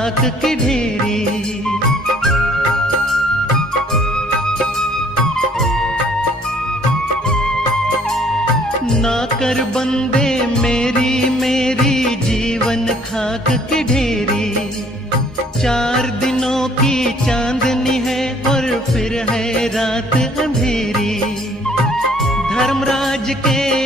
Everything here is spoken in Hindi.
खाक की ढेरी। ना कर बंदे मेरी मेरी जीवन खाक की ढेरी। 4 दिनों की चांदनी है और फिर है रात अंधेरी। धर्मराज के